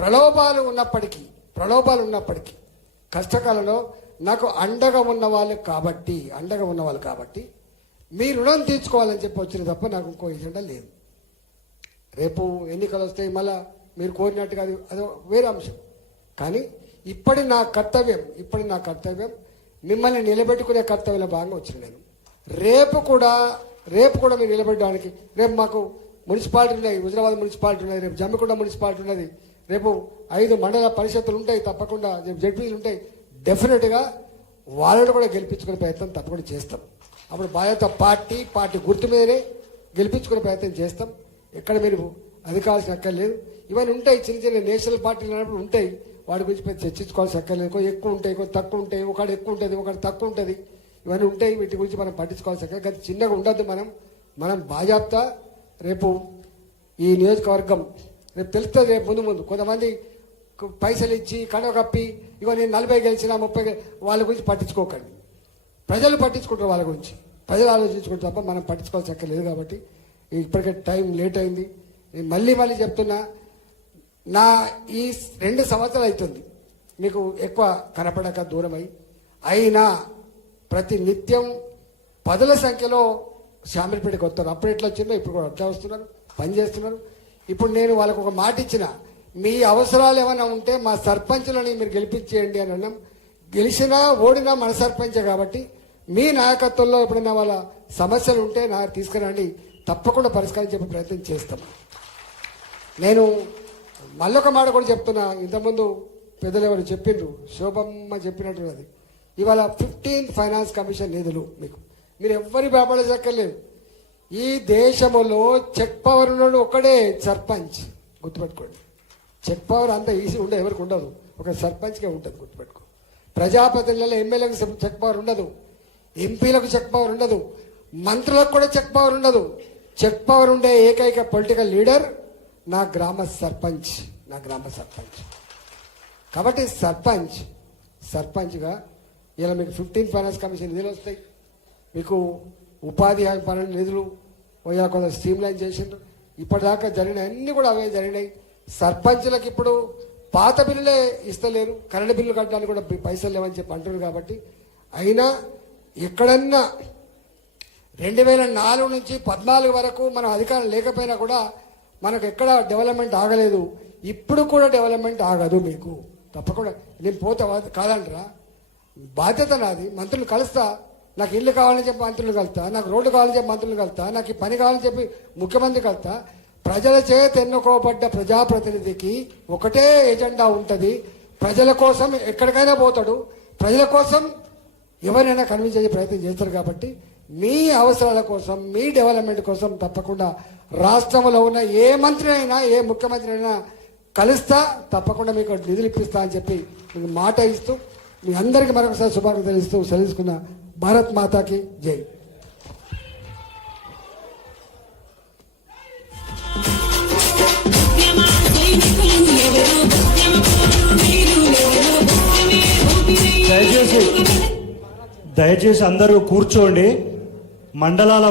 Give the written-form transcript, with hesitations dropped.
ప్రలోభాలు ఉన్నప్పటికీ కష్టకాలంలో నాకు అండగా ఉన్న వాళ్ళు కాబట్టి మీ రుణం తీర్చుకోవాలని చెప్పి వచ్చిన తప్ప నాకు ఇంకో ఎజెండా లేదు. రేపు ఎన్నికలు వస్తాయి, మళ్ళా మీరు కోరినట్టుగా అదో వేరే అంశం. కానీ ఇప్పటి నా కర్తవ్యం మిమ్మల్ని నిలబెట్టుకునే కర్తవ్యంలో భాగంగా వచ్చిన నేను. రేపు కూడా మీరు నిలబెట్టడానికి రేపు మాకు మున్సిపాలిటీ ఉన్నాయి, హుజరాబాద్ మున్సిపాలిటీ ఉన్నది, రేపు జమ్మికుంట మున్సిపాలిటీ ఉన్నది, రేపు 5 మండల పరిషత్తులు ఉంటాయి, తప్పకుండా రేపు జడ్పీలు ఉంటాయి. డెఫినెట్గా వాళ్ళని కూడా గెలిపించుకునే ప్రయత్నం తప్పకుండా చేస్తాం. అప్పుడు బాధ్యత పార్టీ గుర్తు మీదనే గెలిపించుకునే ప్రయత్నం చేస్తాం. ఎక్కడ మీరు అది కావాల్సిన అక్కర్లేదు. ఇవన్నీ ఉంటాయి, చిన్న నేషనల్ పార్టీలు అన్నప్పుడు ఉంటాయి, వాటి గురించి పెద్ద చర్చించుకోవాల్సిన అక్కర్లేదు. ఎక్కువ ఉంటాయి, తక్కువ ఉంటాయి, ఒకటి ఎక్కువ ఉంటుంది, ఒకటి తక్కువ ఉంటుంది, ఇవన్నీ ఉంటాయి. వీటి గురించి మనం పట్టించుకోవాల్సిన అక్కర్లేదు. కానీ చిన్నగా ఉండద్దు. మనం బాజాప్తా రేపు ఈ నియోజకవర్గం రేపు తెలుస్తుంది. రేపు ముందు కొంతమంది పైసలు ఇచ్చి కడవ కప్పి ఇగో నేను 40 గెలిచినా 30 వాళ్ళ గురించి పట్టించుకోకండి. ప్రజలు పట్టించుకుంటారు, వాళ్ళ గురించి ప్రజలు ఆలోచించుకుంటారు తప్ప మనం పట్టించుకోవాల్సిన అక్కర్లేదు. కాబట్టి ఇప్పటికే టైం లేట్ అయింది. నేను మళ్ళీ చెప్తున్నా, నా ఈ 2 సంవత్సరాలు అవుతుంది మీకు ఎక్కువ కనపడక దూరమై, అయినా ప్రతి నిత్యం 10ల సంఖ్యలో శామిలిపేటకి వస్తారు. అప్పుడు ఎట్లా వచ్చిందో ఇప్పుడు కూడా అట్లా వస్తున్నారు, పనిచేస్తున్నారు. ఇప్పుడు నేను వాళ్ళకు ఒక మాట ఇచ్చిన, మీ అవసరాలు ఏమైనా ఉంటే మా సర్పంచులని మీరు గెలిపించేయండి అని అన్నాం. గెలిచినా ఓడినా మన సర్పంచే కాబట్టి మీ నాయకత్వంలో ఎప్పుడైనా వాళ్ళ సమస్యలు ఉంటే నాకు తీసుకురండి, తప్పకుండా పరిష్కరించే ప్రయత్నం చేస్తాం. నేను మళ్ళొక మాట కూడా చెప్తున్నా, ఇంతకుముందు పెద్దలు ఎవరు చెప్పిండ్రు, శోభమ్మ చెప్పినట్టున్నది, ఇవాళ 15th ఫైనాన్స్ కమిషన్ నిధులు మీరు ఎవ్వరి భయపడక్కర్లేదు. ఈ దేశంలో చెక్ పవర్ ఉన్నాడు ఒక్కడే సర్పంచ్, గుర్తుపెట్టుకోండి. చెక్ పవర్ అంత ఈజీ ఉండదు, ఎవరికి ఉండదు, ఒక సర్పంచ్కే ఉంటుంది, గుర్తుపెట్టుకో. ప్రజాప్రతినిధులలో ఎమ్మెల్యేలకు చెక్ పవర్ ఉండదు, ఎంపీలకు చెక్ పవర్ ఉండదు, మంత్రులకు కూడా చెక్ పవర్ ఉండదు. చెక్ పవర్ ఉండే ఏకైక పొలిటికల్ లీడర్ నా గ్రామ సర్పంచ్. కాబట్టి సర్పంచ్గా ఇలా మీకు 15th ఫైనాన్స్ కమిషన్ నిధులు వస్తాయి, మీకు ఉపాధి హామీ పనుల నిధులు ఇలా కొంత స్ట్రీమ్ లైన్ చేసిండ్రు. ఇప్పటిదాకా జరిగినాయి అన్నీ కూడా అవే జరిగినాయి. సర్పంచ్లకు ఇప్పుడు పాత బిల్లులే ఇస్తలేరు, కరెంటు బిల్లు కట్టడానికి కూడా పైసలు లేవని చెప్పి అంటున్నారు. కాబట్టి అయినా ఎక్కడన్నా 2004 నుంచి 14 వరకు మన అధికారం లేకపోయినా కూడా మనకు ఎక్కడ డెవలప్మెంట్ ఆగలేదు. ఇప్పుడు కూడా డెవలప్మెంట్ ఆగదు. మీకు తప్పకుండా నేను పోతే కాదంటరా, బాధ్యత నాది. మంత్రులు కలుస్తా, నాకు ఇల్లు కావాలని చెప్పి మంత్రులు కలుస్తా, నాకు రోడ్డు కావాలని చెప్పి మంత్రులు కలుస్తా, నాకు ఈ పని కావాలని చెప్పి ముఖ్యమంత్రి కలుస్తా. ప్రజల చేత ఎన్నుకోబడ్డ ప్రజాప్రతినిధికి ఒకటే ఎజెండా ఉంటుంది, ప్రజల కోసం ఎక్కడికైనా పోతాడు, ప్రజల కోసం ఎవరైనా కన్విన్స్ అయ్యే ప్రయత్నం చేస్తారు. కాబట్టి మీ అవసరాల కోసం, మీ డెవలప్మెంట్ కోసం తప్పకుండా రాష్ట్రంలో ఉన్న ఏ మంత్రి అయినా ఏ ముఖ్యమంత్రి అయినా కలుస్తా, తప్పకుండా మీకు నిధులు ఇప్పిస్తా అని చెప్పి మీకు మాట ఇస్తూ మీ అందరికీ మరొకసారి శుభాకాంక్షలు ఇస్తూ సెలవుకున్న భారత్ మాతాకి జై. దయచేసి అందరూ కూర్చోండి. మండలాల